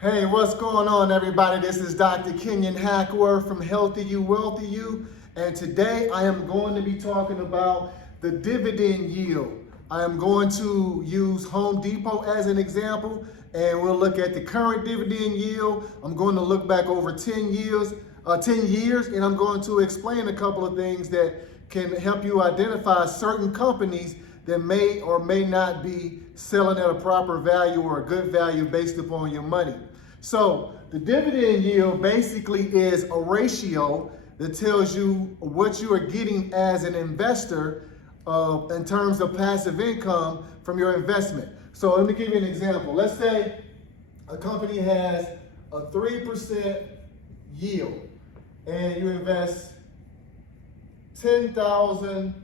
Hey, what's going on, everybody? This is Dr. Kenyon Hackworth from Healthy You, Wealthy You, and today I am going to be talking about the dividend yield. I am going to use Home Depot as an example, and we'll look at the current dividend yield. I'm going to look back over 10 years, and I'm going to explain a couple of things that can help you identify certain companies that may or may not be selling at a proper value or a good value based upon your money. So the dividend yield basically is a ratio that tells you what you are getting as an investor in terms of passive income from your investment. So let me give you an example. Let's say a company has a 3% yield and you invest $10,000.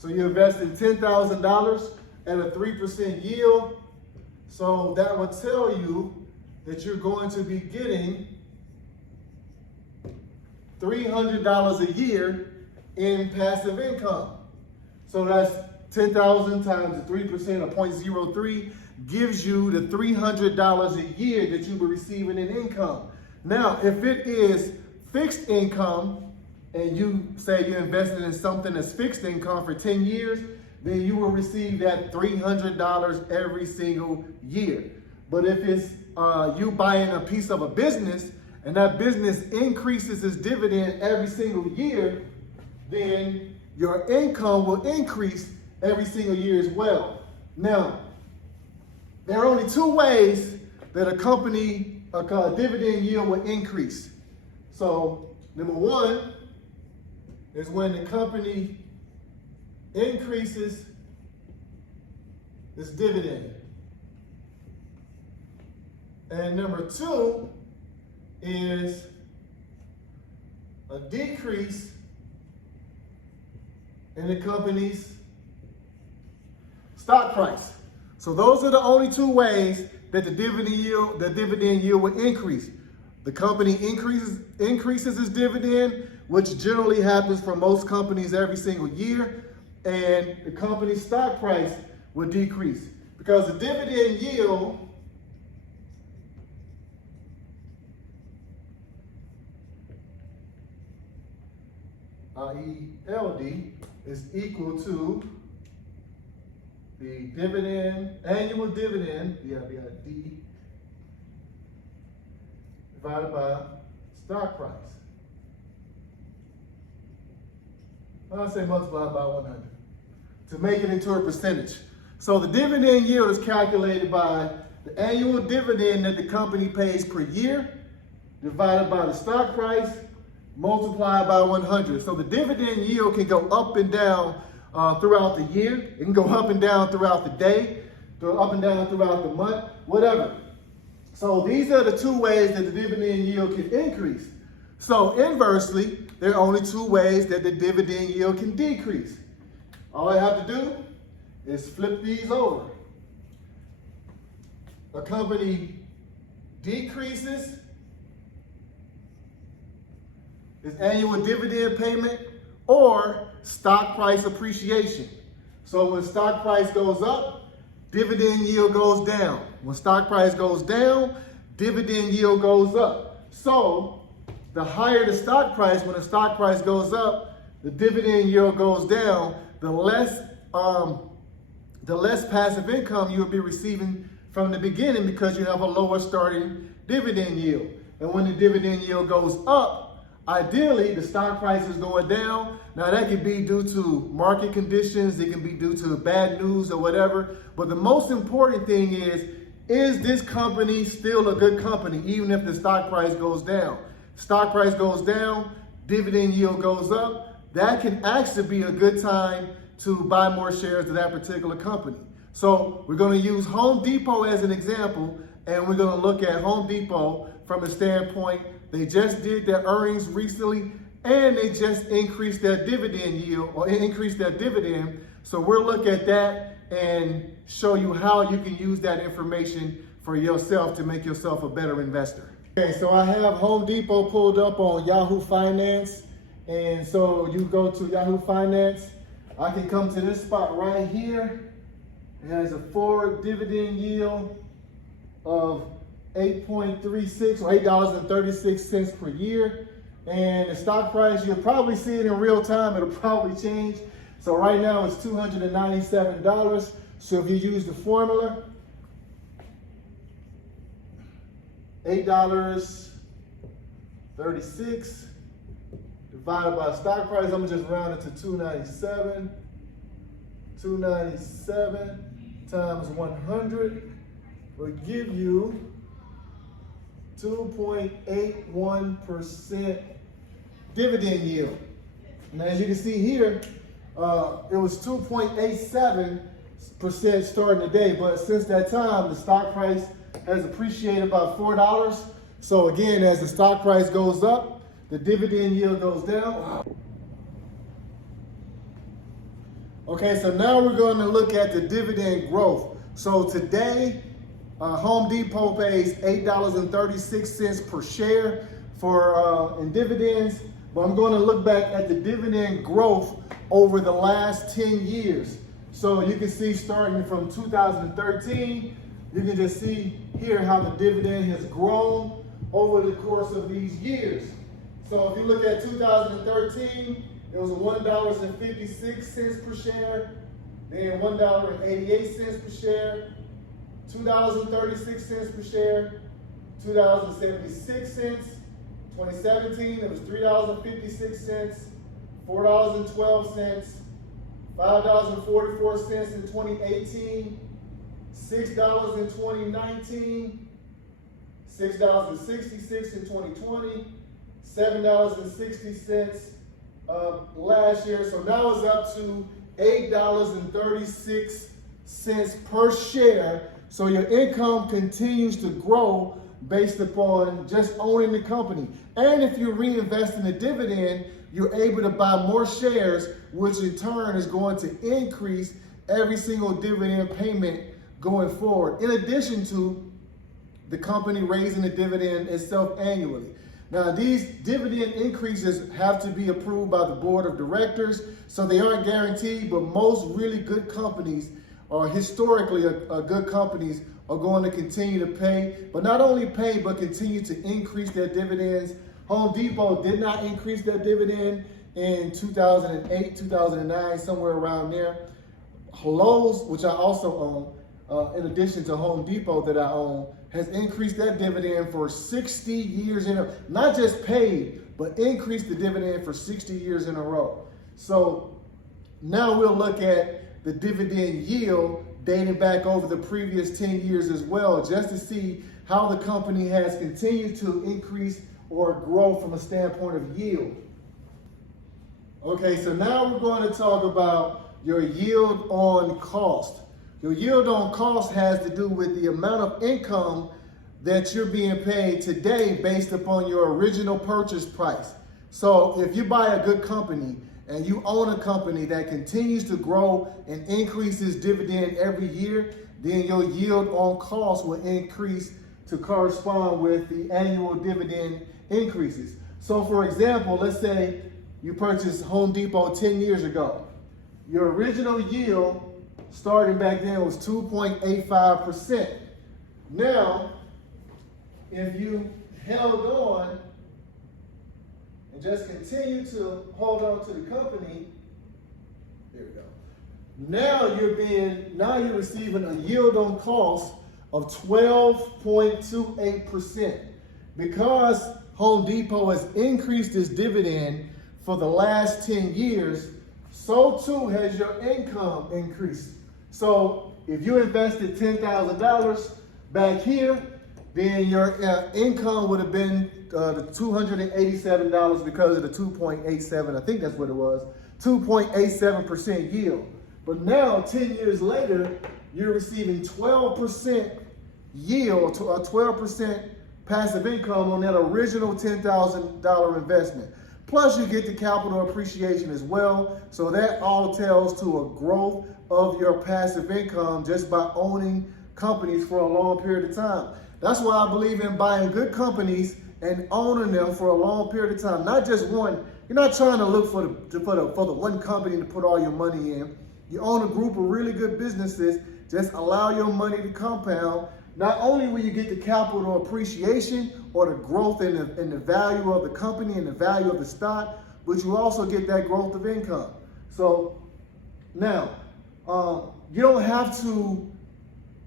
So you invested $10,000 at a 3% yield. So that would tell you that you're going to be getting $300 a year in passive income. So that's 10,000 times the 3% of 0.03 gives you the $300 a year that you'll be receiving in income. Now, if it is fixed income, and you say you're investing in something that's fixed income for 10 years, then you will receive that $300 every single year. But if it's you buying a piece of a business and that business increases its dividend every single year, then your income will increase every single year as well. Now, there are only two ways that a dividend yield will increase. So, number one, is when the company increases its dividend. And number two is a decrease in the company's stock price. So those are the only two ways that the dividend yield will increase. The company increases its dividend, which generally happens for most companies every single year, and the company's stock price will decrease. Because the dividend yield (yield) is equal to the annual dividend, D, divided by stock price. I'll say multiplied by 100 to make it into a percentage. So the dividend yield is calculated by the annual dividend that the company pays per year divided by the stock price multiplied by 100. So the dividend yield can go up and down throughout the year. It can go up and down throughout the day, up and down throughout the month, whatever. So these are the two ways that the dividend yield can increase. So inversely, there are only two ways that the dividend yield can decrease. All I have to do is flip these over. A company decreases its annual dividend payment or stock price appreciation. So when stock price goes up, dividend yield goes down. When stock price goes down, dividend yield goes up. So the higher the stock price, when the stock price goes up, the dividend yield goes down, the less passive income you will be receiving from the beginning because you have a lower starting dividend yield. And when the dividend yield goes up, ideally the stock price is going down. Now that could be due to market conditions, it can be due to bad news or whatever. But the most important thing is this company still a good company even if the stock price goes down? Stock price goes down, dividend yield goes up. That can actually be a good time to buy more shares of that particular company. So we're going to use Home Depot as an example, and we're going to look at Home Depot from a standpoint. They just did their earnings recently, and they just increased their dividend yield or increased their dividend. So we'll look at that and show you how you can use that information for yourself to make yourself a better investor. Okay, so I have Home Depot pulled up on Yahoo Finance. And so you go to Yahoo Finance. I can come to this spot right here. It has a forward dividend yield of 8.36 or $8.36 per year. And the stock price, you'll probably see it in real time. It'll probably change. So right now it's $297. So if you use the formula, $8.36 divided by stock price, I'm gonna just round it to 297. 297 times 100 will give you 2.81% dividend yield. And as you can see here, it was 2.87% starting today, but since that time, the stock price has appreciated about $4. So again, as the stock price goes up, the dividend yield goes down. Okay, so now we're going to look at the dividend growth. So today, Home Depot pays $8.36 per share for in dividends, but I'm going to look back at the dividend growth over the last 10 years. So you can see starting from 2013, you can just see here how the dividend has grown over the course of these years. So if you look at 2013, it was $1.56 per share, then $1.88 per share, $2.36 per share, $2.76. 2017, it was $3.56, $4.12, $5.44 in 2018, $6 in 2019, $6.66 in 2020, $7.60 last year. So now it's up to $8.36 per share. So your income continues to grow based upon just owning the company. And if you reinvest in the dividend, you're able to buy more shares, which in turn is going to increase every single dividend payment going forward, in addition to the company raising the dividend itself annually. Now, these dividend increases have to be approved by the board of directors, so they aren't guaranteed, but most really good companies, or historically good companies, are going to continue to pay, but not only pay, but continue to increase their dividends. Home Depot did not increase their dividend in 2008, 2009, somewhere around there. Lowe's, which I also own, in addition to Home Depot that I own, has increased that dividend for 60 years in a row. Not just paid, but increased the dividend for 60 years in a row. So now we'll look at the dividend yield dating back over the previous 10 years as well, just to see how the company has continued to increase or grow from a standpoint of yield. Okay, so now we're going to talk about your yield on cost. Your yield on cost has to do with the amount of income that you're being paid today based upon your original purchase price. So if you buy a good company and you own a company that continues to grow and increases dividend every year, then your yield on cost will increase to correspond with the annual dividend increases. So for example, let's say you purchased Home Depot 10 years ago. Your original yield starting back then was 2.85%. Now, if you held on and just continue to hold on to the company, there we go. Now you're receiving a yield on cost of 12.28%. Because Home Depot has increased its dividend for the last 10 years, so too has your income increased. So if you invested $10,000 back here, then your income would have been $287 because of the 2.87, I think that's what it was, 2.87% yield. But now, 10 years later, you're receiving 12% yield, to a 12% passive income on that original $10,000 investment. Plus you get the capital appreciation as well. So that all tells to a growth of your passive income just by owning companies for a long period of time. That's why I believe in buying good companies and owning them for a long period of time. Not just one. You're not trying to look for the one company to put all your money in. You own a group of really good businesses. Just allow your money to compound. not only will you get the capital appreciation or the growth in the value of the company and the value of the stock, but you also get that growth of income. So now, you don't have to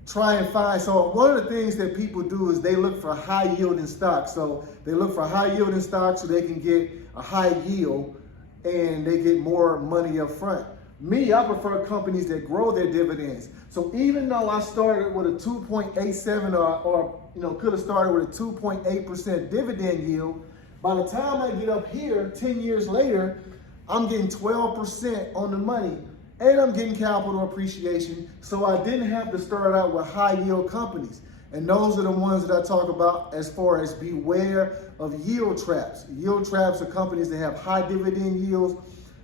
try and find, so one of the things that people do is they look for high yielding stocks. So they look for high yielding stocks so they can get a high yield and they get more money up front. Me, I prefer companies that grow their dividends. So even though I started with a 2.87 or could have started with a 2.8% dividend yield, by the time I get up here 10 years later, I'm getting 12% on the money and I'm getting capital appreciation. So I didn't have to start out with high yield companies. And those are the ones that I talk about as far as beware of yield traps. Yield traps are companies that have high dividend yields.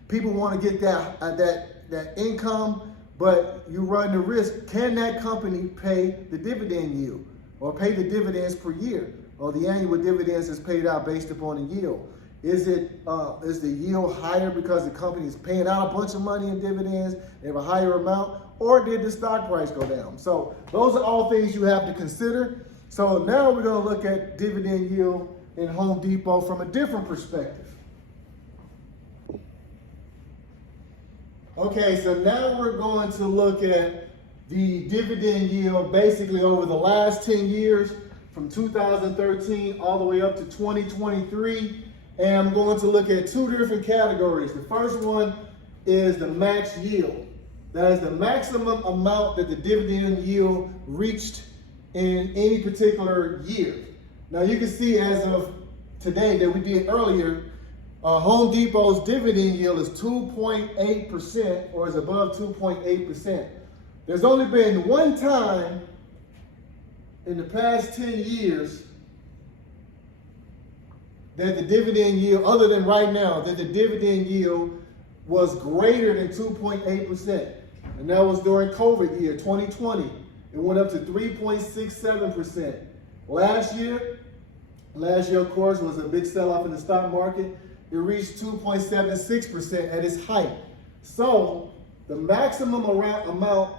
People want to get that income, but you run the risk. Can that company pay the dividend yield or pay the dividends per year, or the annual dividends is paid out based upon the yield? Is the yield higher because the company is paying out a bunch of money in dividends, they have a higher amount, or did the stock price go down? So those are all things you have to consider. So now we're going to look at dividend yield in Home Depot from a different perspective. Okay, so now we're going to look at the dividend yield basically over the last 10 years from 2013 all the way up to 2023. And I'm going to look at two different categories. The first one is the max yield. That is the maximum amount that the dividend yield reached in any particular year. Now you can see as of today that we did earlier, Home Depot's dividend yield is 2.8% or is above 2.8%. There's only been one time in the past 10 years that the dividend yield, other than right now, that the dividend yield was greater than 2.8%. And that was during COVID year, 2020. It went up to 3.67%. Last year, of course, was a big sell-off in the stock market. It reached 2.76% at its height. So the maximum amount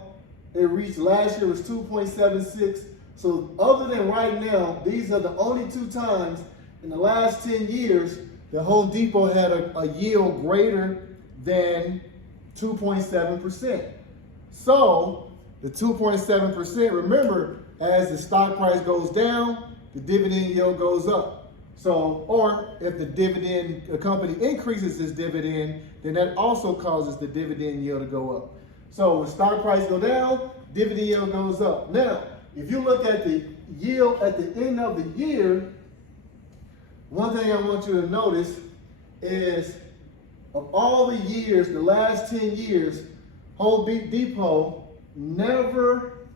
it reached last year was 2.76. So other than right now, these are the only two times in the last 10 years that Home Depot had a yield greater than 2.7%. So the 2.7%, remember, as the stock price goes down, the dividend yield goes up. So, or if the company increases its dividend, then that also causes the dividend yield to go up. So when stock price go down, dividend yield goes up. Now, if you look at the yield at the end of the year, one thing I want you to notice is of all the years, the last 10 years, Home Depot never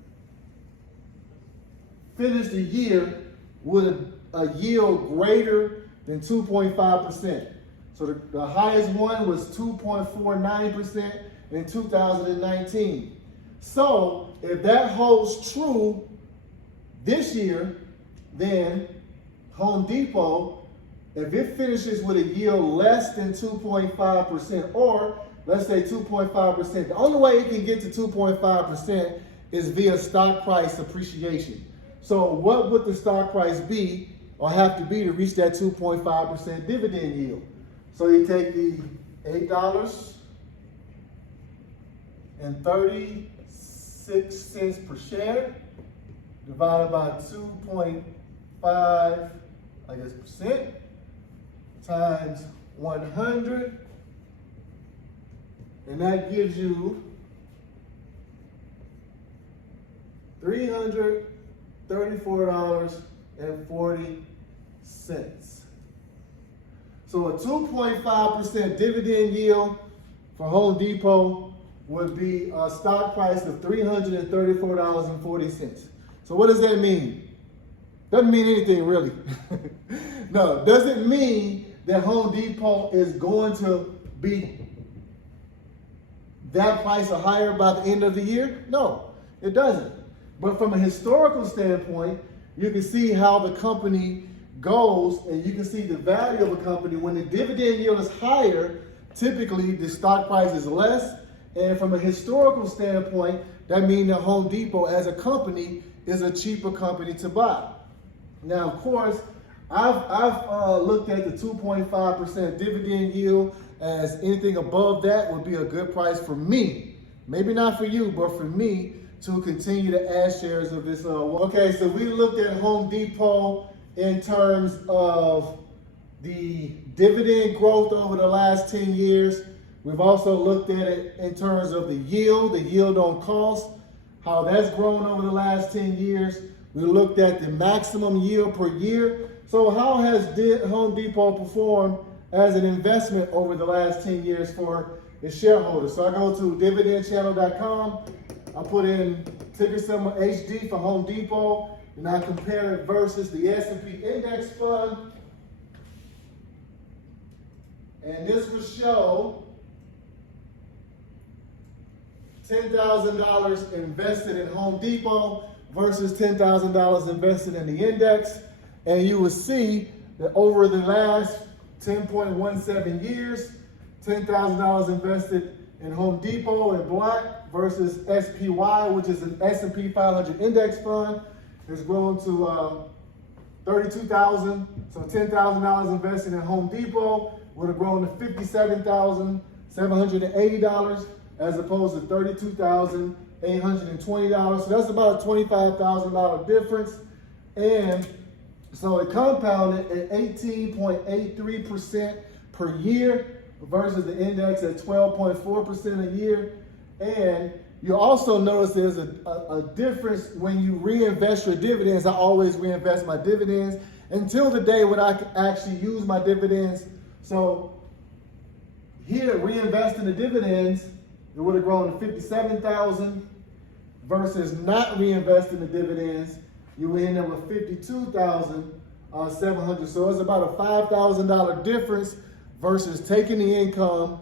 finished the year with a yield greater than 2.5%. So the highest one was 2.49% in 2019. So if that holds true this year, then Home Depot, if it finishes with a yield less than 2.5%, or let's say 2.5%, the only way it can get to 2.5% is via stock price appreciation. So what would the stock price be or have to be to reach that 2.5% dividend yield? So you take the $8.36 per share divided by 2.5, percent, times 100, and that gives you $334.40. So a 2.5% dividend yield for Home Depot would be a stock price of $334.40. So what does that mean? Doesn't mean anything really. No, doesn't mean that Home Depot is going to be that price or higher by the end of the year. No, it doesn't. But from a historical standpoint, you can see how the company goes, and you can see the value of a company. When the dividend yield is higher, typically the stock price is less. And from a historical standpoint, that means that Home Depot as a company is a cheaper company to buy. Now, of course, I've looked at the 2.5% dividend yield as anything above that would be a good price for me. Maybe not for you, but for me to continue to add shares of this. Okay, so we looked at Home Depot in terms of the dividend growth over the last 10 years. We've also looked at it in terms of the yield on cost, how that's grown over the last 10 years. We looked at the maximum yield per year. So how has Home Depot performed as an investment over the last 10 years for its shareholders? So I go to dividendchannel.com. I put in ticker symbol HD for Home Depot, and I compare it versus the S&P index fund. And this will show $10,000 invested in Home Depot versus $10,000 invested in the index. And you will see that over the last 10.17 years, $10,000 invested in Home Depot in black versus SPY, which is an S&P 500 index fund, has grown to $32,000. So $10,000 invested in Home Depot would have grown to $57,780 as opposed to $32,820. So that's about a $25,000 difference. And so it compounded at 18.83% per year versus the index at 12.4% a year. And you also notice there's a difference when you reinvest your dividends. I always reinvest my dividends until the day when I can actually use my dividends. So here, reinvesting the dividends, it would have grown to $57,000 versus not reinvesting the dividends, you would end up with $52,700. So it's about a $5,000 difference versus taking the income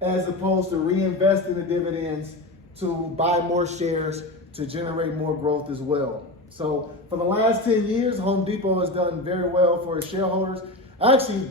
as opposed to reinvesting the dividends to buy more shares to generate more growth as well. So for the last 10 years, Home Depot has done very well for its shareholders. Actually,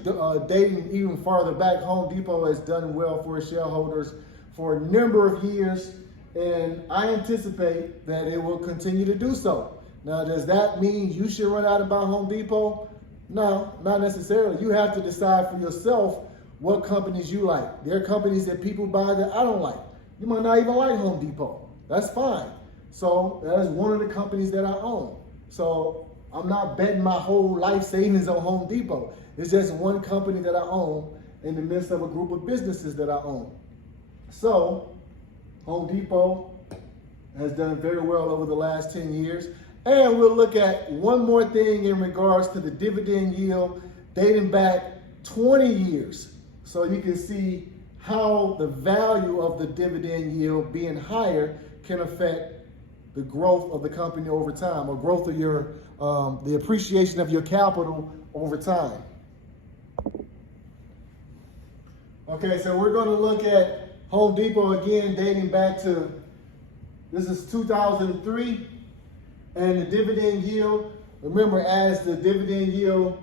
dating even farther back, Home Depot has done well for its shareholders for a number of years, and I anticipate that it will continue to do so. Now, does that mean you should run out and buy Home Depot? No, not necessarily. You have to decide for yourself what companies you like. There are companies that people buy that I don't like. You might not even like Home Depot. That's fine. So that is one of the companies that I own. So I'm not betting my whole life savings on Home Depot. It's just one company that I own in the midst of a group of businesses that I own. So Home Depot has done very well over the last 10 years. And we'll look at one more thing in regards to the dividend yield dating back 20 years. So you can see how the value of the dividend yield being higher can affect the growth of the company over time, or growth of your, the appreciation of your capital over time. Okay, so we're going to look at Home Depot again, dating back to, this is 2003, and the dividend yield. Remember, as the dividend yield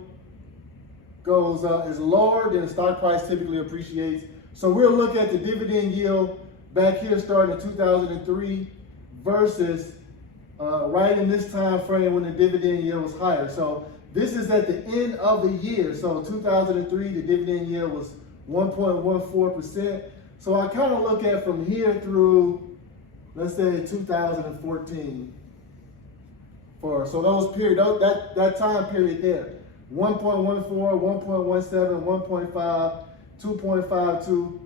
goes is lower, then the stock price typically appreciates. So we'll look at the dividend yield back here starting in 2003 versus right in this time frame when the dividend yield was higher. So this is at the end of the year. So 2003, the dividend yield was 1.14%. So I kind of look at from here through, let's say 2014. So those period, that time period there, 1.14, 1.17, 1.5, 2.52,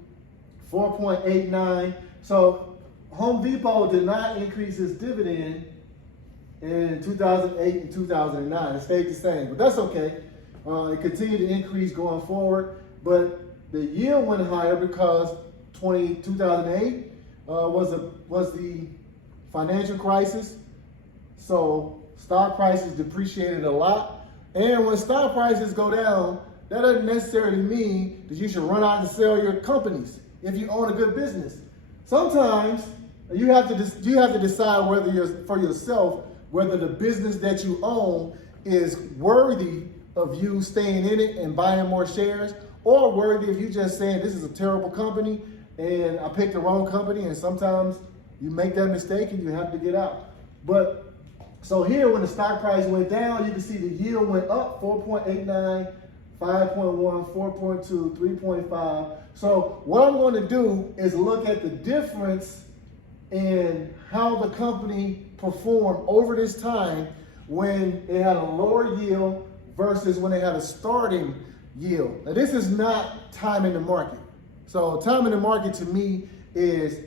4.89. So Home Depot did not increase its dividend in 2008 and 2009. It stayed the same, but that's okay. It continued to increase going forward, but the yield went higher because 2008 was the financial crisis. So stock prices depreciated a lot. And when stock prices go down, that doesn't necessarily mean that you should run out and sell your companies if you own a good business. Sometimes you have to decide for yourself whether the business that you own is worthy of you staying in it and buying more shares, or worthy of you just saying this is a terrible company and I picked the wrong company. And sometimes you make that mistake and you have to get out. But So here, when the stock price went down, you can see the yield went up 4.89, 5.1, 4.2, 3.5. So what I'm going to do is look at the difference in how the company performed over this time when it had a lower yield versus when it had a starting yield. Now, this is not time in the market. So time in the market to me is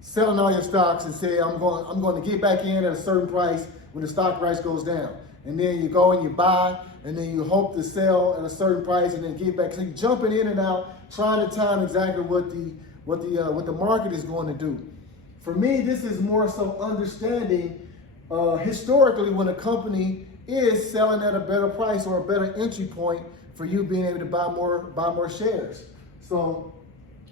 selling all your stocks and say, I'm going to get back in at a certain price when the stock price goes down. And then you go and you buy, and then you hope to sell at a certain price and then get back. So you're jumping in and out, trying to time exactly what the market is going to do. For me, this is more so understanding historically when a company is selling at a better price or a better entry point for you being able to buy more shares. So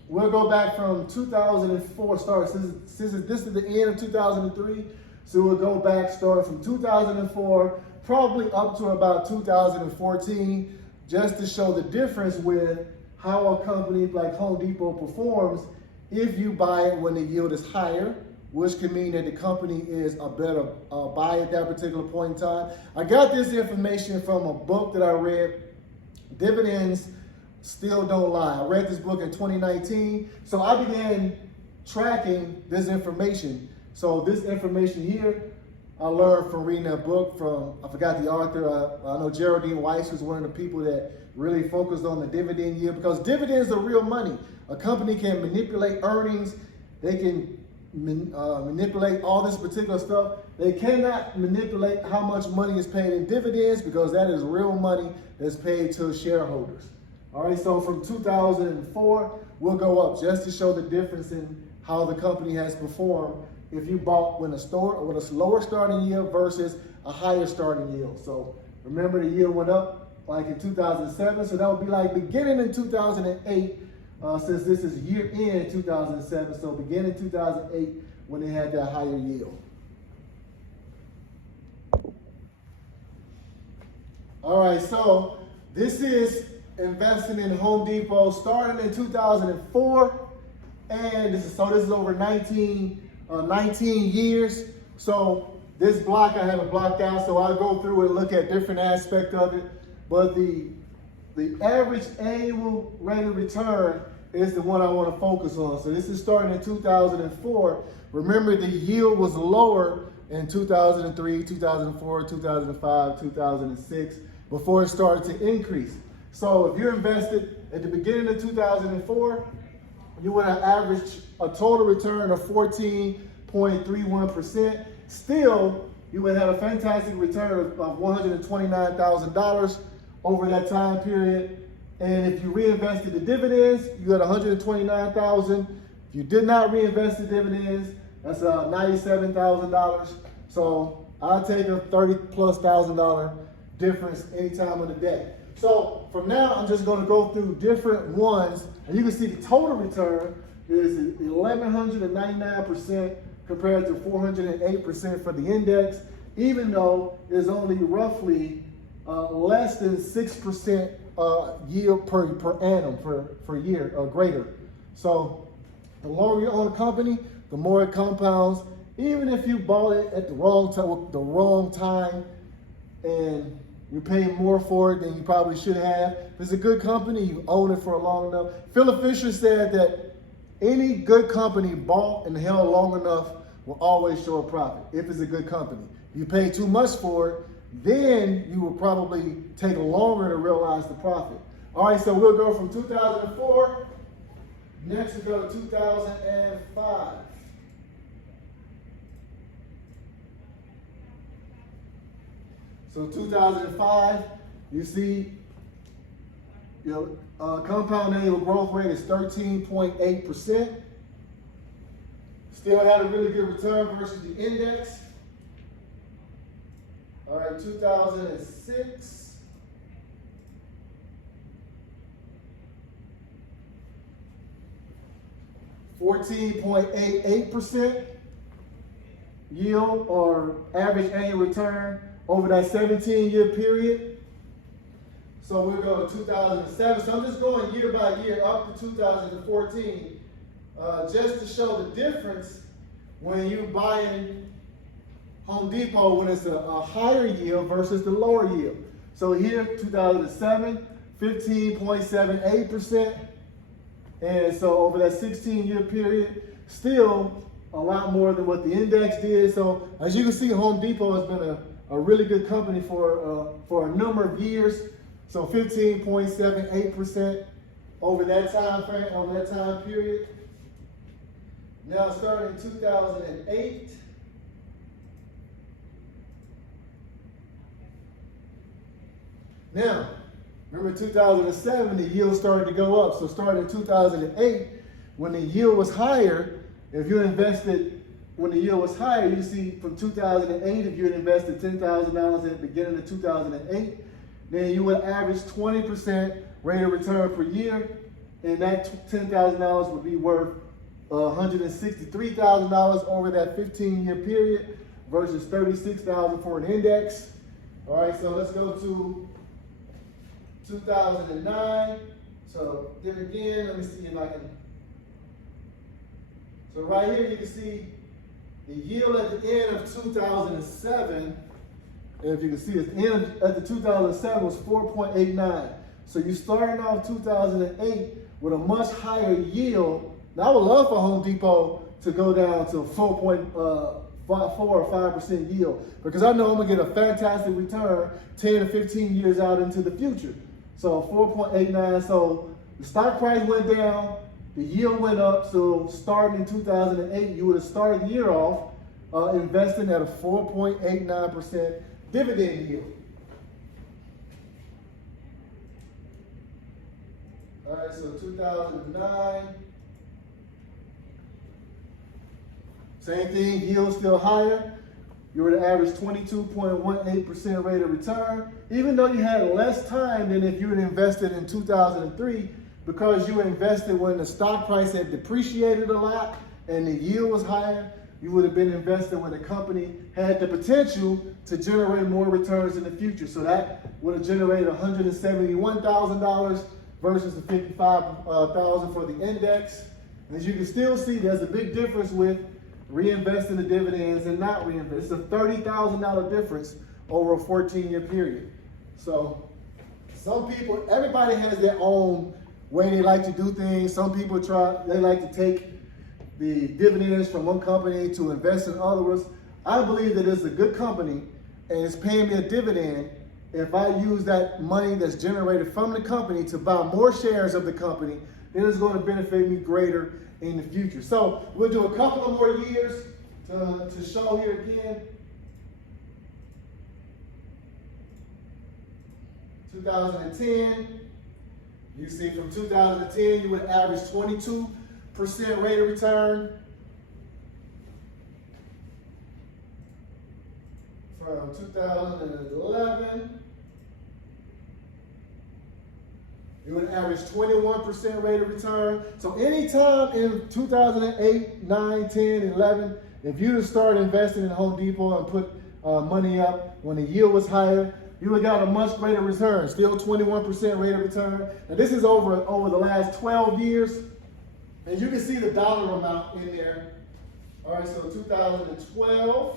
we'll go back from 2004, this is the end of 2003. So we'll go back, starting from 2004, probably up to about 2014, just to show the difference with how a company like Home Depot performs if you buy it when the yield is higher, which can mean that the company is a better buy at that particular point in time. I got this information from a book that I read, Dividends Still Don't Lie. I read this book in 2019, so I began tracking this information. So this information here, I learned from reading that book from, I forgot the author, I know Geraldine Weiss was one of the people that really focused on the dividend yield, because dividends are real money. A company can manipulate earnings, they can manipulate all this particular stuff. They cannot manipulate how much money is paid in dividends, because that is real money that's paid to shareholders. All right, so from 2004, we'll go up just to show the difference in how the company has performed if you bought with a lower starting yield versus a higher starting yield. So remember, the yield went up like in 2007, so that would be like beginning in 2008, since this is year end 2007, so beginning 2008 when they had that higher yield. All right, so this is investing in Home Depot starting in 2004, and this is over 19 years. So this block, I have it blocked out, so I'll go through and look at different aspects of it. But the average annual rate of return is the one I want to focus on. So this is starting in 2004. Remember, the yield was lower in 2003, 2004, 2005, 2006, before it started to increase. So if you're invested at the beginning of 2004, you would have averaged a total return of 14.31%. Still, you would have a fantastic return of $129,000 over that time period. And if you reinvested the dividends, you had $129,000. If you did not reinvest the dividends, that's $97,000. So I'll take a $30,000+ difference any time of the day. So from now, I'm just going to go through different ones, and you can see the total return is 1,199% compared to 408% for the index, even though it's only roughly less than 6% yield per annum per year or greater. So the longer you own a company, the more it compounds. Even if you bought it at the wrong time, and you're paying more for it than you probably should have. If it's a good company, you own it for long enough. Philip Fisher said that any good company bought and held long enough will always show a profit if it's a good company. If you pay too much for it, then you will probably take longer to realize the profit. All right, so we'll go from 2004. Next we go to 2005. So 2005, you see your compound annual growth rate is 13.8%. Still had a really good return versus the index. All right, 2006. $14.88 yield or average annual return over that 17-year period. So we'll go to 2007. So I'm just going year by year up to 2014, just to show the difference when you buying Home Depot when it's a higher yield versus the lower yield. So here, 2007, 15.78%. And so over that 16-year period, still a lot more than what the index did. So as you can see, Home Depot has been a really good company for a number of years. So 15.78% over that time frame, over that time period. Now starting in 2008. Now, remember 2007, the yield started to go up. So starting in 2008, when the yield was higher, if you invested, when the yield was higher, you see from 2008, if you had invested $10,000 at the beginning of 2008, then you would average 20% rate of return per year, and that $10,000 would be worth $163,000 over that 15-year period versus $36,000 for an index. All right, so let's go to 2009. So then again, let me see if I can. So right here you can see the yield at the end of 2007. And if you can see, at the 2007 was 4.89. So you starting off 2008 with a much higher yield. Now I would love for Home Depot to go down to 4.4 or 5% yield, because I know I'm gonna get a fantastic return 10 to 15 years out into the future. So 4.89, so the stock price went down, the yield went up, so starting in 2008, you would have started the year off investing at a 4.89% dividend yield. All right, so 2009, same thing, yield still higher. You would average 22.18% rate of return, even though you had less time than if you had invested in 2003, because you invested when the stock price had depreciated a lot and the yield was higher. You would have been invested when the company had the potential to generate more returns in the future. So that would have generated $171,000 versus the $55,000 for the index. And as you can still see, there's a big difference with reinvesting the dividends and not reinvest. It's a $30,000 difference over a 14-year period. So some people, everybody has their own way they like to do things. Some people they like to take the dividends from one company to invest in others. I believe that it's a good company and it's paying me a dividend. If I use that money that's generated from the company to buy more shares of the company, then it's going to benefit me greater in the future. So we'll do a couple of more years to show here again. 2010, you see from 2010 you would average 22% rate of return. From 2011, you would average 21% rate of return. So anytime in 2008, 9, 10, 11, if you would start investing in Home Depot and put money up when the yield was higher, you would got a much greater return, still 21% rate of return. And this is over the last 12 years. And you can see the dollar amount in there. All right, so 2012.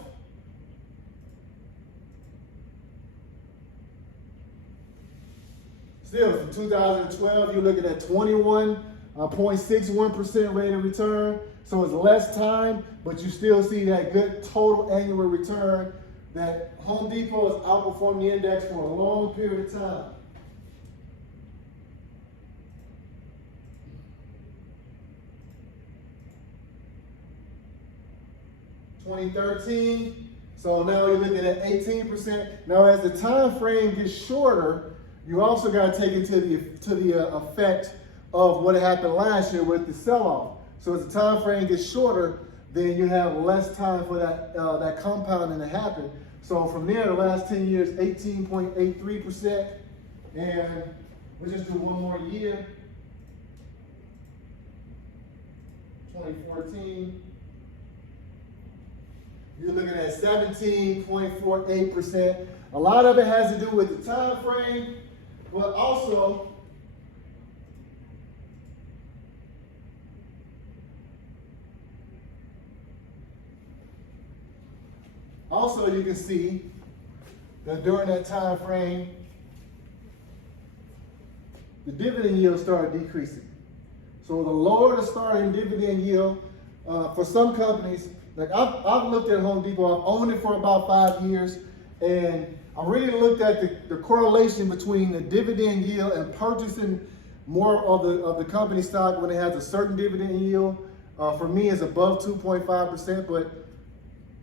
Still, from 2012, you're looking at 21.61% rate of return. So it's less time, but you still see that good total annual return that Home Depot has outperformed the index for a long period of time. $2013, so now you're looking at 18%. Now as the time frame gets shorter, you also got to take into the effect of what happened last year with the sell-off. So as the time frame gets shorter, then you have less time for that compounding to happen. So from there, the last 10 years, 18.83%, and we'll just do one more year. 2014. You're looking at 17.48%. A lot of it has to do with the time frame, but also Also, you can see that during that time frame, the dividend yield started decreasing. So the lower the starting dividend yield, for some companies, like I've looked at Home Depot, I've owned it for about 5 years, and I really looked at the correlation between the dividend yield and purchasing more of the company stock when it has a certain dividend yield. For me, it's above 2.5%, but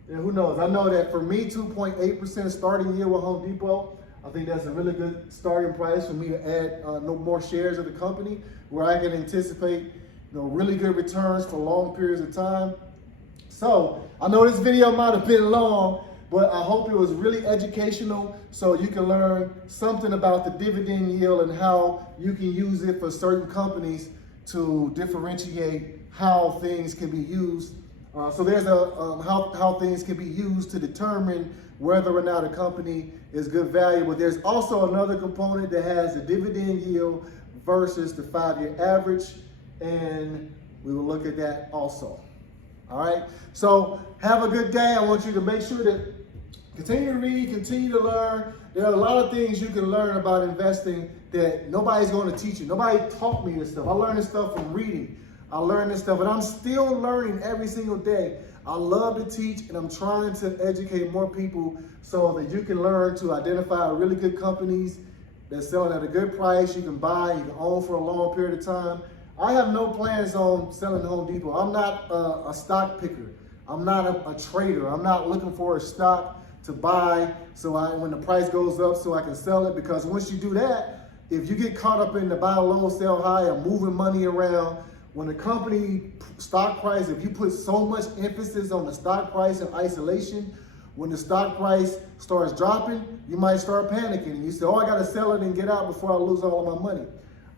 who knows? I know that for me, 2.8% starting yield with Home Depot, I think that's a really good starting price for me to add no more shares of the company, where I can anticipate really good returns for long periods of time. So I know this video might have been long, but I hope it was really educational so you can learn something about the dividend yield and how you can use it for certain companies to differentiate how things can be used. So there's how things can be used to determine whether or not a company is good value. But there's also another component that has the dividend yield versus the 5-year average, and we will look at that also. All right, so have a good day. I want you to make sure that continue to read, continue to learn. There are a lot of things you can learn about investing that nobody's going to teach you. Nobody taught me this stuff. I learned this stuff from reading. I learned this stuff, but I'm still learning every single day. I love to teach, and I'm trying to educate more people so that you can learn to identify really good companies that's selling at a good price. You can buy, you can own for a long period of time. I have no plans on selling Home Depot. I'm not a stock picker. I'm not a trader. I'm not looking for a stock to buy so when the price goes up so I can sell it, because once you do that, if you get caught up in the buy low, sell high, or moving money around, when the company stock price, if you put so much emphasis on the stock price in isolation, when the stock price starts dropping, you might start panicking. And you say, oh, I got to sell it and get out before I lose all of my money.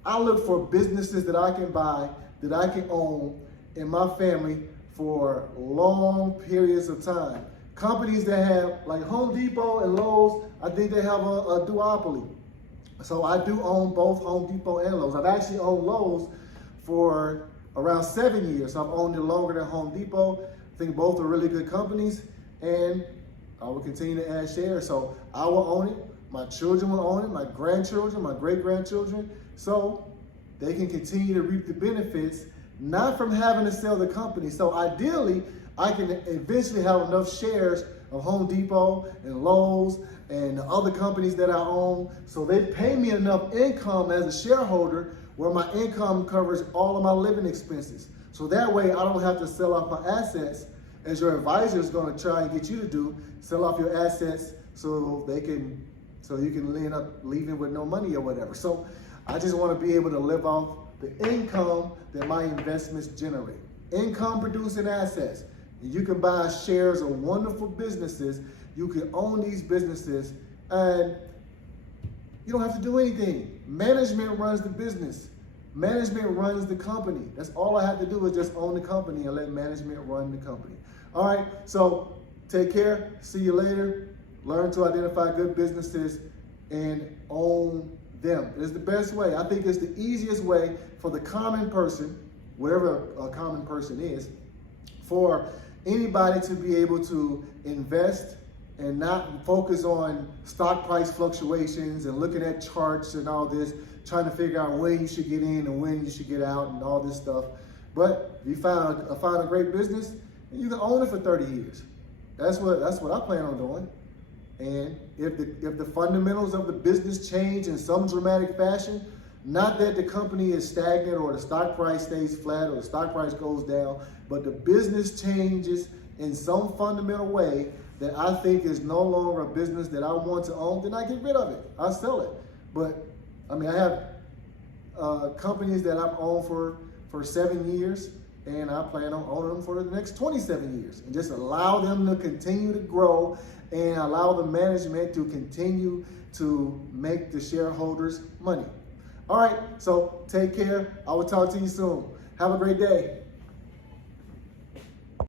I look for businesses that I can buy, that I can own in my family for long periods of time. Companies that have, like Home Depot and Lowe's, I think they have a duopoly. So I do own both Home Depot and Lowe's. I've actually owned Lowe's for around 7 years. I've owned it longer than Home Depot. I think both are really good companies, and I will continue to add shares. So I will own it. My children will own it, my grandchildren, my great-grandchildren, so they can continue to reap the benefits, not from having to sell the company. So ideally, I can eventually have enough shares of Home Depot and Lowe's and the other companies that I own, so they pay me enough income as a shareholder where my income covers all of my living expenses. So that way I don't have to sell off my assets, as your advisor is going to try and get you to do, sell off your assets so you can end up leaving with no money or whatever. So I just want to be able to live off the income that my investments generate. Income producing assets. You can buy shares of wonderful businesses. You can own these businesses, and you don't have to do anything. Management runs the business. Management runs the company. That's all I have to do is just own the company and let management run the company. All right, so take care. See you later. Learn to identify good businesses and own them. It's the best way. I think it's the easiest way for the common person, whatever a common person is, for anybody to be able to invest and not focus on stock price fluctuations and looking at charts and all this, trying to figure out when you should get in and when you should get out and all this stuff. But if you find a great business, you can own it for 30 years. That's what I plan on doing. And if the fundamentals of the business change in some dramatic fashion, not that the company is stagnant or the stock price stays flat or the stock price goes down, but the business changes in some fundamental way that I think is no longer a business that I want to own, then I get rid of it. I sell it. But I mean, I have companies that I've owned for 7 years, and I plan on owning them for the next 27 years, and just allow them to continue to grow and allow the management to continue to make the shareholders money. All right, so take care. I will talk to you soon. Have a great day.